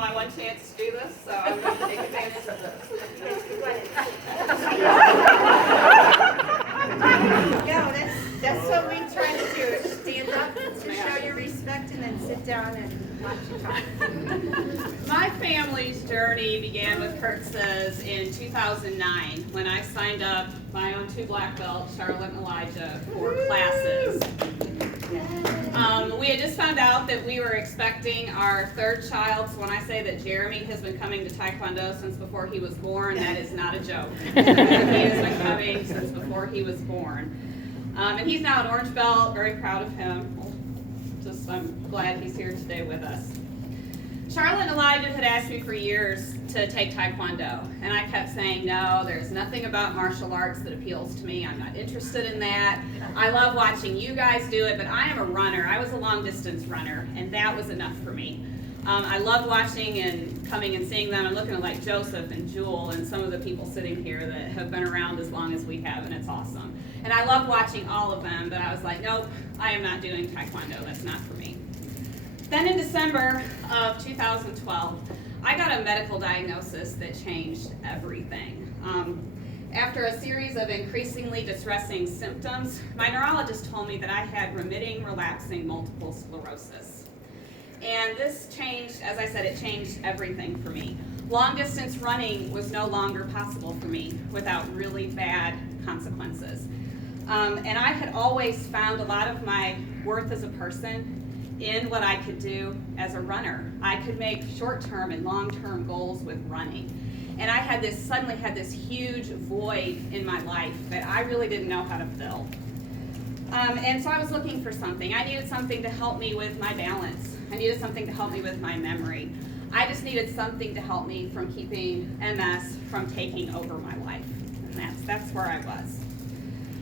My one chance to do this, so I'm going to take advantage of this. That's what we try to do, is stand up to show your respect and then sit down and watch you talk. My family's journey began with Kurtz's in 2009 when I signed up my own 2 black belts, Charlotte and Elijah, for classes. We had just found out that we were expecting our 3rd child. So when I say that Jeremy has been coming to Taekwondo since before he was born, that is not a joke. He has been coming since before he was born. And he's now an orange belt, very proud of him. I'm glad he's here today with us. Charlotte and Elijah had asked me for years to take Taekwondo, and I kept saying, no, there's nothing about martial arts that appeals to me. I'm not interested in that. I love watching you guys do it, but I am a runner. I was a long-distance runner, and that was enough for me. I loved watching and coming and seeing them. I'm looking at like Joseph and Jewel and some of the people sitting here that have been around as long as we have, and it's awesome. And I love watching all of them, but I was like, nope, I am not doing Taekwondo. That's not for me. Then in December of 2012, I got a medical diagnosis that changed everything. After a series of increasingly distressing symptoms, my neurologist told me that I had remitting, relapsing multiple sclerosis. And this changed, as I said, it changed everything for me. Long distance running was no longer possible for me without really bad consequences. And I had always found a lot of my worth as a person in what I could do as a runner. I could make short-term and long-term goals with running. And I suddenly had this huge void in my life that I really didn't know how to fill. And so I was looking for something. I needed something to help me with my balance. I needed something to help me with my memory. I just needed something to help me from keeping MS from taking over my life. And that's where I was.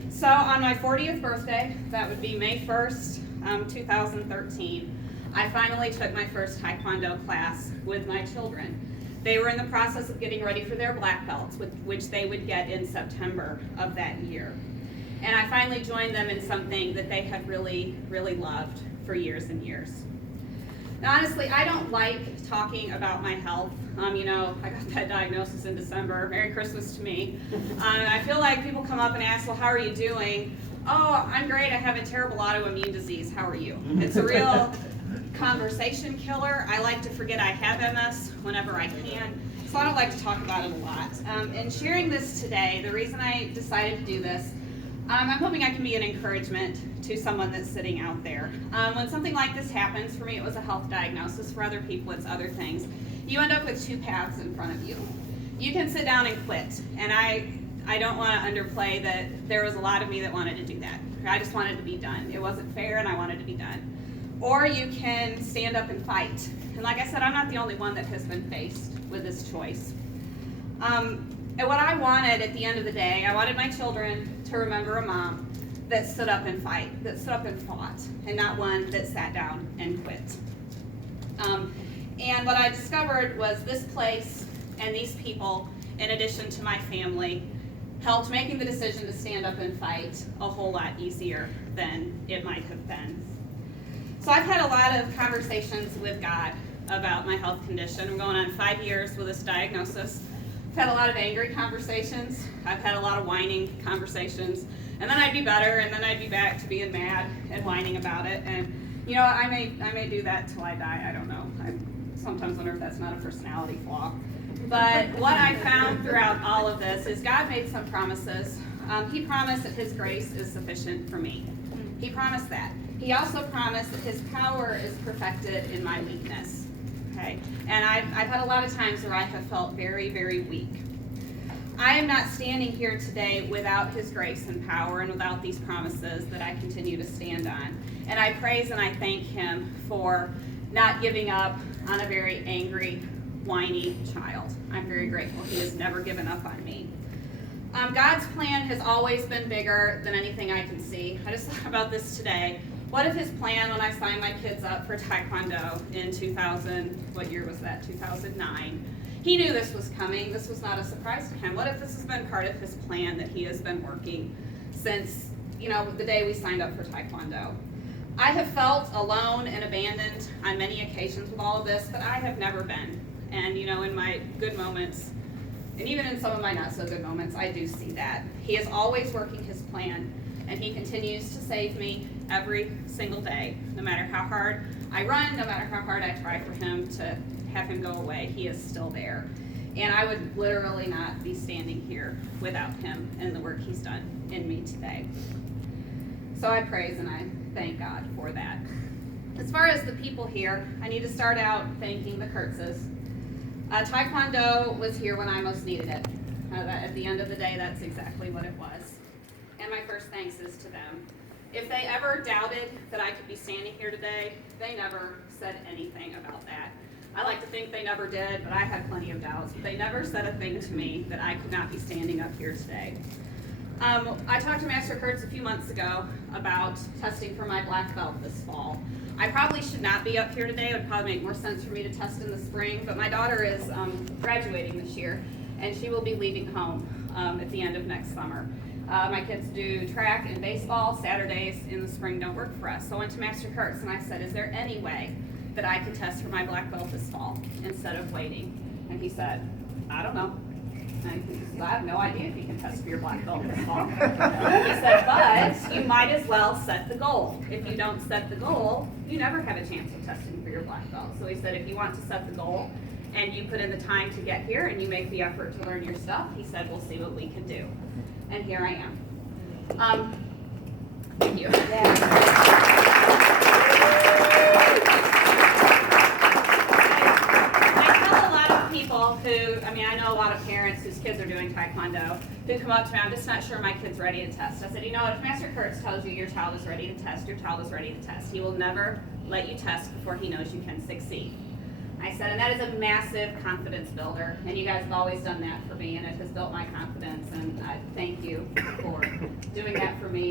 So on my 40th birthday, that would be May 1st, 2013, I finally took my first Taekwondo class with my children. They were in the process of getting ready for their black belts, which they would get in September of that year. And I finally joined them in something that they had really, really loved for years and years. Now, honestly, I don't like talking about my health. I got that diagnosis in December. Merry Christmas to me. I feel like people come up and ask, well, how are you doing? Oh, I'm great. I have a terrible autoimmune disease. How are you? It's a real conversation killer. I like to forget I have MS whenever I can, so I don't like to talk about it a lot. And sharing this today, the reason I decided to do this, I'm hoping I can be an encouragement to someone that's sitting out there. When something like this happens, for me it was a health diagnosis, for other people it's other things. You end up with 2 paths in front of you. You can sit down and quit, and I don't want to underplay that there was a lot of me that wanted to do that. I just wanted to be done. It wasn't fair and I wanted to be done. Or you can stand up and fight. And like I said, I'm not the only one that has been faced with this choice. And what I wanted at the end of the day, I wanted my children to remember a mom that stood up and fight, that stood up and fought, and not one that sat down and quit. And what I discovered was this place and these people, in addition to my family, helped making the decision to stand up and fight a whole lot easier than it might have been. So I've had a lot of conversations with God about my health condition. I'm going on 5 years with this diagnosis. I've had a lot of angry conversations. I've had a lot of whining conversations. And then I'd be better, and then I'd be back to being mad and whining about it. And I may do that till I die. I don't know. I sometimes wonder if that's not a personality flaw. But what I found throughout all of this is God made some promises. He promised that His grace is sufficient for me. He promised that. He also promised that His power is perfected in my weakness. Okay? And I've had a lot of times where I have felt very, very weak. I am not standing here today without His grace and power and without these promises that I continue to stand on. And I praise and I thank Him for not giving up on a very angry, whiny child. I'm very grateful. He has never given up on me. God's plan has always been bigger than anything I can see. I just thought about this today. What if His plan when I signed my kids up for Taekwondo in 2009? He knew this was coming. This was not a surprise to Him. What if this has been part of His plan that He has been working since, the day we signed up for Taekwondo? I have felt alone and abandoned on many occasions with all of this, but I have never been. And you know, in my good moments, and even in some of my not so good moments, I do see that. He is always working his plan, and he continues to save me every single day. No matter how hard I run, no matter how hard I try for him to have him go away, he is still there. And I would literally not be standing here without him and the work he's done in me today. So I praise and I thank God for that. As far as the people here, I need to start out thanking the Kurtzes. Taekwondo was here when I most needed it. At the end of the day, that's exactly what it was. And my first thanks is to them. If they ever doubted that I could be standing here today, they never said anything about that. I like to think they never did, but I had plenty of doubts. But they never said a thing to me that I could not be standing up here today. I talked to Master Kurtz a few months ago about testing for my black belt this fall. I probably should not be up here today. It would probably make more sense for me to test in the spring, but my daughter is graduating this year, and she will be leaving home at the end of next summer. My kids do track and baseball. Saturdays in the spring don't work for us. So I went to Master Kurtz and I said, is there any way that I could test for my black belt this fall instead of waiting? And he said, I don't know. And I have no idea if you can test for your black belt this fall. He said, but you might as well set the goal. If you don't set the goal, you never have a chance of testing for your black belt. So he said, if you want to set the goal and you put in the time to get here and you make the effort to learn your stuff, he said, we'll see what we can do. And here I am. Thank you. I know a lot of parents whose kids are doing Taekwondo who come up to me, I'm just not sure my kid's ready to test. I said, you know what, if Master Kurtz tells you your child is ready to test, your child is ready to test. He will never let you test before he knows you can succeed. I said, and that is a massive confidence builder, and you guys have always done that for me, and it has built my confidence, and I thank you for doing that for me.